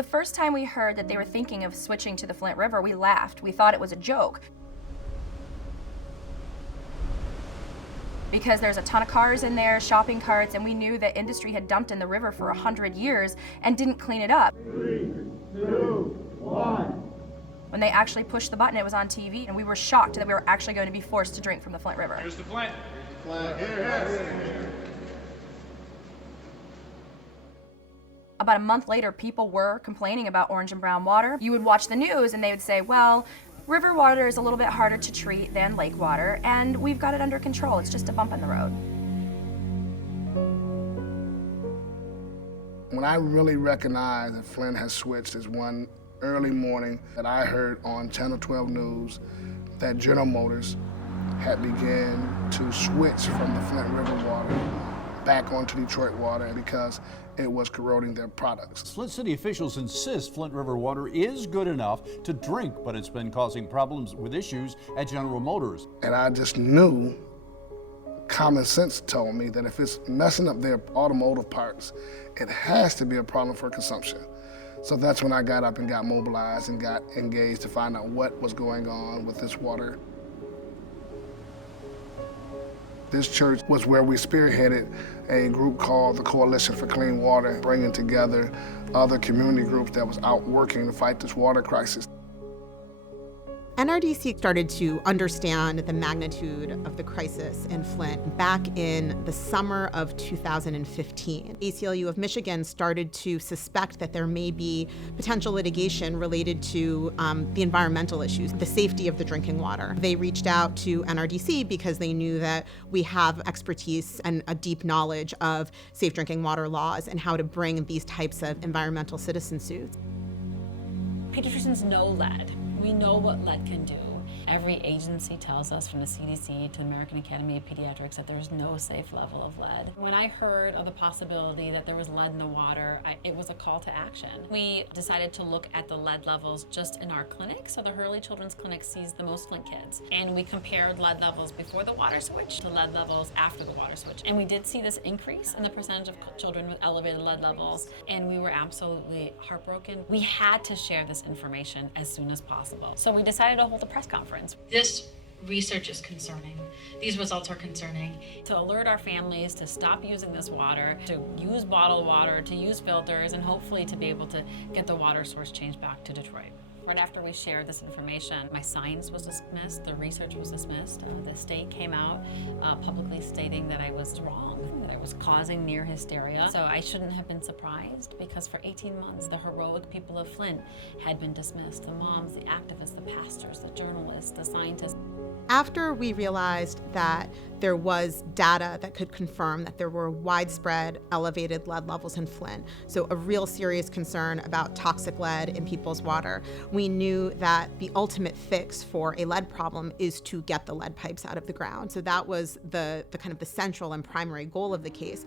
The first time we heard that they were thinking of switching to the Flint River, we laughed. We thought it was a joke. Because there's a ton of cars in there, shopping carts, and we knew that industry had dumped in the river for 100 years and didn't clean it up. 3, 2, 1. When they actually pushed the button, it was on TV, and we were shocked that we were actually going to be forced to drink from the Flint River. Here's the Flint. Here. About a month later, people were complaining about orange and brown water. You would watch the news and they would say, well, river water is a little bit harder to treat than lake water, and we've got it under control. It's just a bump in the road. When I really recognized that Flint has switched is one early morning that I heard on Channel 12 News that General Motors had begun to switch from the Flint River water back onto Detroit water because it was corroding their products. Flint City officials insist Flint River water is good enough to drink, but it's been causing problems with issues at General Motors. And I just knew, common sense told me that if it's messing up their automotive parts, it has to be a problem for consumption. So that's when I got up and got mobilized and got engaged to find out what was going on with this water. This church was where we spearheaded a group called the Coalition for Clean Water, bringing together other community groups that was out working to fight this water crisis. NRDC started to understand the magnitude of the crisis in Flint back in the summer of 2015. ACLU of Michigan started to suspect that there may be potential litigation related to the environmental issues, the safety of the drinking water. They reached out to NRDC because they knew that we have expertise and a deep knowledge of safe drinking water laws and how to bring these types of environmental citizen suits. Pediatricians know lead. We know what lead can do. Every agency tells us, from the CDC to the American Academy of Pediatrics, that there's no safe level of lead. When I heard of the possibility that there was lead in the water, it was a call to action. We decided to look at the lead levels just in our clinic. So the Hurley Children's Clinic sees the most Flint kids. And we compared lead levels before the water switch to lead levels after the water switch. And we did see this increase in the percentage of children with elevated lead levels. And we were absolutely heartbroken. We had to share this information as soon as possible. So we decided to hold a press conference. This research is concerning. These results are concerning. To alert our families to stop using this water, to use bottled water, to use filters, and hopefully to be able to get the water source changed back to Detroit. Right after we shared this information, my science was dismissed, the research was dismissed. The state came out publicly stating that I was wrong, that I was causing near hysteria. So I shouldn't have been surprised, because for 18 months, the heroic people of Flint had been dismissed. The moms, the activists, the pastors, the journalists, the scientists. After we realized that there was data that could confirm that there were widespread elevated lead levels in Flint, so a real serious concern about toxic lead in people's water, we knew that the ultimate fix for a lead problem is to get the lead pipes out of the ground. So that was the kind of the central and primary goal of the case.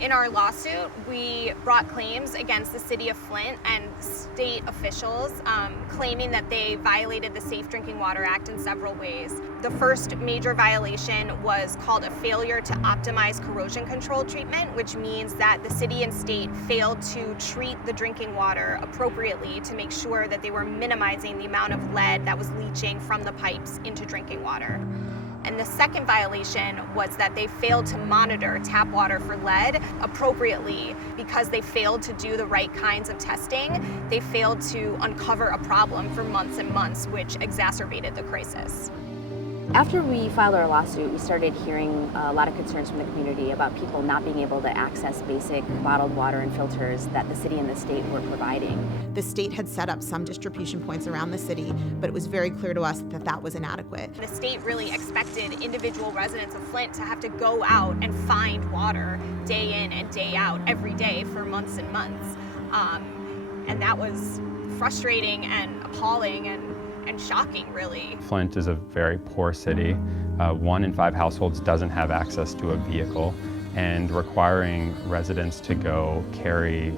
In our lawsuit, we brought claims against the city of Flint and state officials claiming that they violated the Safe Drinking Water Act in several ways. The first major violation was called a failure to optimize corrosion control treatment, which means that the city and state failed to treat the drinking water appropriately to make sure that they were minimizing the amount of lead that was leaching from the pipes into drinking water. And the second violation was that they failed to monitor tap water for lead appropriately because they failed to do the right kinds of testing. They failed to uncover a problem for months and months, which exacerbated the crisis. After we filed our lawsuit, we started hearing a lot of concerns from the community about people not being able to access basic bottled water and filters that the city and the state were providing. The state had set up some distribution points around the city, but it was very clear to us that that was inadequate. The state really expected individual residents of Flint to have to go out and find water day in and day out every day for months and months. And that was frustrating and appalling and shocking, really. Flint is a very poor city. 1 in 5 households doesn't have access to a vehicle, and requiring residents to go carry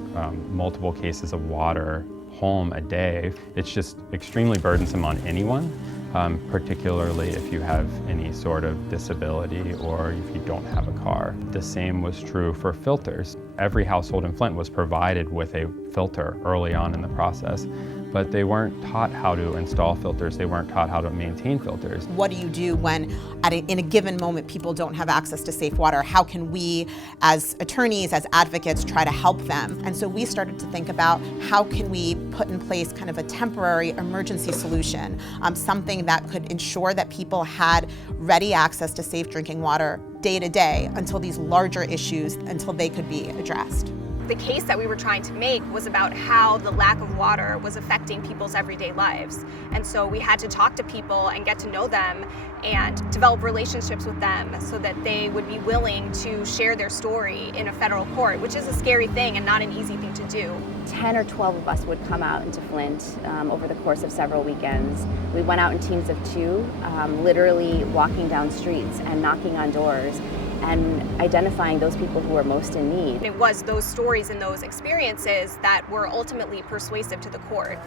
multiple cases of water home a day, it's just extremely burdensome on anyone. particularly if you have any sort of disability or if you don't have a car. The same was true for filters. Every household in Flint was provided with a filter early on in the process, but they weren't taught how to install filters. They weren't taught how to maintain filters. What do you do when in a given moment people don't have access to safe water? How can we as attorneys, as advocates, try to help them? And so we started to think about how can we put in place kind of a temporary emergency solution, something that could ensure that people had ready access to safe drinking water day to day until these larger issues, until they could be addressed. The case that we were trying to make was about how the lack of water was affecting people's everyday lives. And so we had to talk to people and get to know them and develop relationships with them so that they would be willing to share their story in a federal court, which is a scary thing and not an easy thing to do. 10 or 12 of us would come out into Flint over the course of several weekends. We went out in teams of 2, literally walking down streets and knocking on doors and identifying those people who are most in need. It was those stories and those experiences that were ultimately persuasive to the court.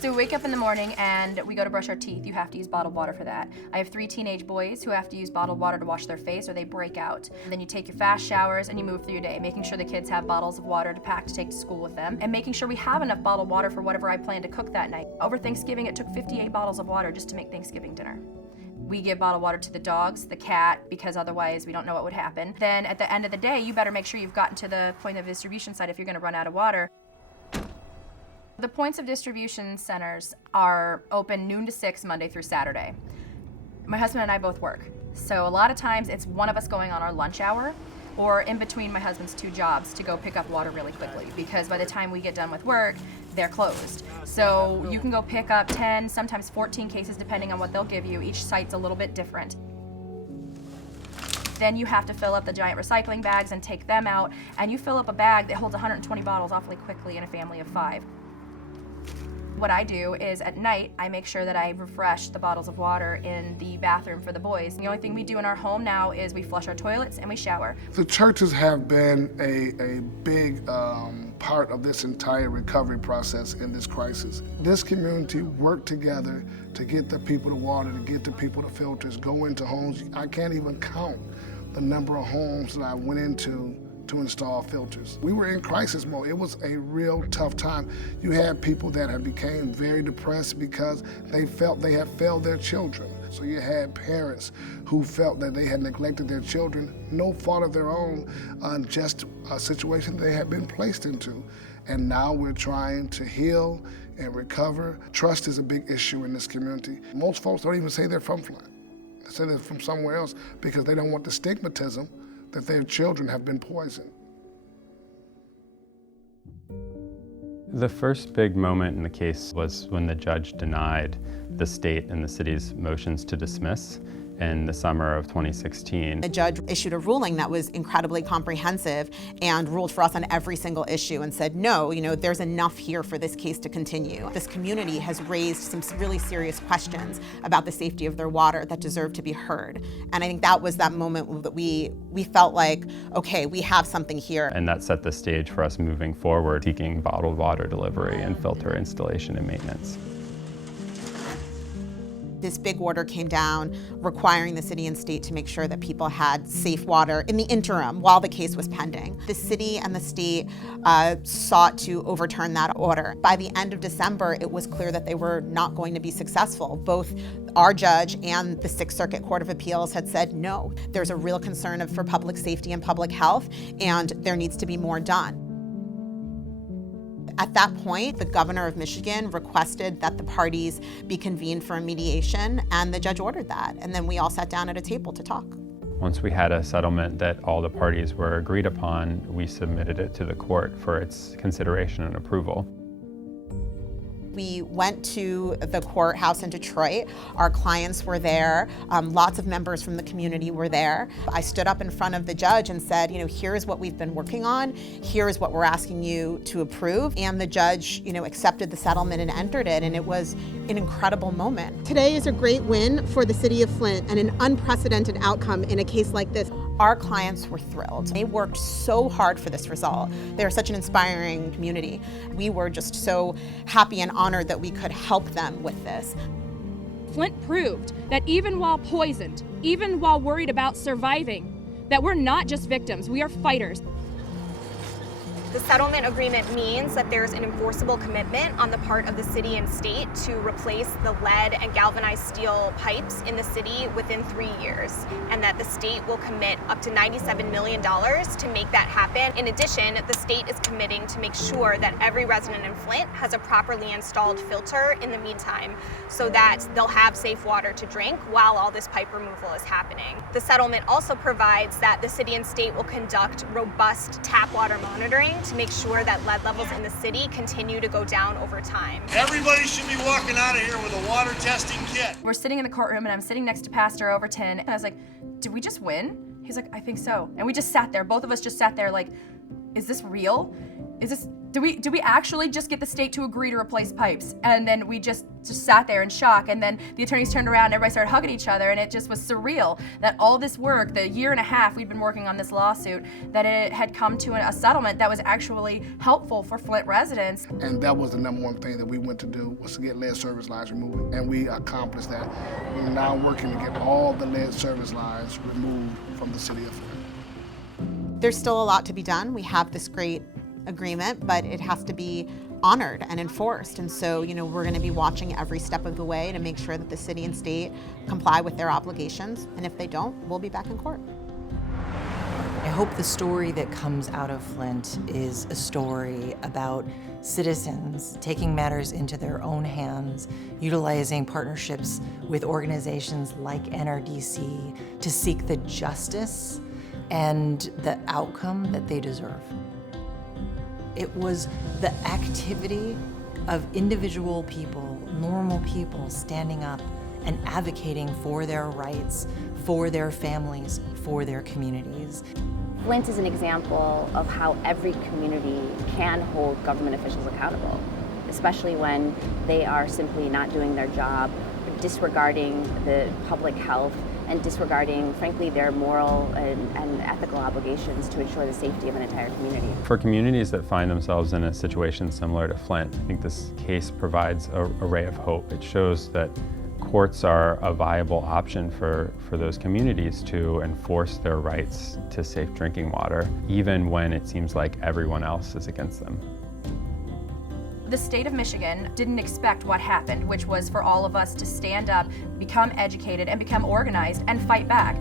So we wake up in the morning and we go to brush our teeth. You have to use bottled water for that. I have 3 teenage boys who have to use bottled water to wash their face or they break out. And then you take your fast showers and you move through your day, making sure the kids have bottles of water to pack to take to school with them and making sure we have enough bottled water for whatever I plan to cook that night. Over Thanksgiving, it took 58 bottles of water just to make Thanksgiving dinner. We give bottled water to the dogs, the cat, because otherwise we don't know what would happen. Then at the end of the day, you better make sure you've gotten to the point of distribution site if you're gonna run out of water. The points of distribution centers are open noon to 6 Monday through Saturday. My husband and I both work, so a lot of times it's one of us going on our lunch hour or in between my husband's 2 jobs to go pick up water really quickly, because by the time we get done with work, they're closed. So you can go pick up 10, sometimes 14 cases depending on what they'll give you. Each site's a little bit different. Then you have to fill up the giant recycling bags and take them out, and you fill up a bag that holds 120 bottles awfully quickly in a family of 5. What I do is at night, I make sure that I refresh the bottles of water in the bathroom for the boys. The only thing we do in our home now is we flush our toilets and we shower. The churches have been a big part of this entire recovery process in this crisis. This community worked together to get the people the water, to get the people the filters, go into homes. I can't even count the number of homes that I went into to install filters. We were in crisis mode. It was a real tough time. You had people that had became very depressed because they felt they had failed their children. So you had parents who felt that they had neglected their children, no fault of their own, just a situation they had been placed into. And now we're trying to heal and recover. Trust is a big issue in this community. Most folks don't even say they're from Flint. They say they're from somewhere else because they don't want the stigmatism that their children have been poisoned. The first big moment in the case was when the judge denied the state and the city's motions to dismiss in the summer of 2016. The judge issued a ruling that was incredibly comprehensive and ruled for us on every single issue and said, no, there's enough here for this case to continue. This community has raised some really serious questions about the safety of their water that deserve to be heard. And I think that was that moment that we felt like, okay, we have something here. And that set the stage for us moving forward, seeking bottled water delivery and filter installation and maintenance. This big order came down requiring the city and state to make sure that people had safe water in the interim while the case was pending. The city and the state sought to overturn that order. By the end of December, it was clear that they were not going to be successful. Both our judge and the Sixth Circuit Court of Appeals had said, no, there's a real concern for public safety and public health, and there needs to be more done. At that point, the governor of Michigan requested that the parties be convened for a mediation, and the judge ordered that. And then we all sat down at a table to talk. Once we had a settlement that all the parties were agreed upon, we submitted it to the court for its consideration and approval. We went to the courthouse in Detroit. Our clients were there. Lots of members from the community were there. I stood up in front of the judge and said, here's what we've been working on. Here's what we're asking you to approve. And the judge, accepted the settlement and entered it. And it was an incredible moment. Today is a great win for the city of Flint and an unprecedented outcome in a case like this. Our clients were thrilled. They worked so hard for this result. They're such an inspiring community. We were just so happy and honored that we could help them with this. Flint proved that even while poisoned, even while worried about surviving, that we're not just victims, we are fighters. The settlement agreement means that there's an enforceable commitment on the part of the city and state to replace the lead and galvanized steel pipes in the city within 3 years, and that the state will commit up to $97 million to make that happen. In addition, the state is committing to make sure that every resident in Flint has a properly installed filter in the meantime, so that they'll have safe water to drink while all this pipe removal is happening. The settlement also provides that the city and state will conduct robust tap water monitoring to make sure that lead levels in the city continue to go down over time. Everybody should be walking out of here with a water testing kit. We're sitting in the courtroom and I'm sitting next to Pastor Overton and I was like, did we just win? He's like, I think so. And we just sat there, both of us just sat there like, is this real? Do we actually just get the state to agree to replace pipes? And then we just sat there in shock, and then the attorneys turned around and everybody started hugging each other, and it just was surreal that all this work, the year and a half we'd been working on this lawsuit, that it had come to a settlement that was actually helpful for Flint residents. And that was the number one thing that we went to do, was to get lead service lines removed. And we accomplished that. We're now working to get all the lead service lines removed from the city of Flint. There's still a lot to be done. We have this great agreement, but it has to be honored and enforced. And so, we're going to be watching every step of the way to make sure that the city and state comply with their obligations. And if they don't, we'll be back in court. I hope the story that comes out of Flint is a story about citizens taking matters into their own hands, utilizing partnerships with organizations like NRDC to seek the justice and the outcome that they deserve. It was the activity of individual people, normal people, standing up and advocating for their rights, for their families, for their communities. Flint is an example of how every community can hold government officials accountable, especially when they are simply not doing their job, disregarding the public health, and disregarding, frankly, their moral and ethical obligations to ensure the safety of an entire community. For communities that find themselves in a situation similar to Flint, I think this case provides a ray of hope. It shows that courts are a viable option for those communities to enforce their rights to safe drinking water, even when it seems like everyone else is against them. The state of Michigan didn't expect what happened, which was for all of us to stand up, become educated, and become organized and fight back.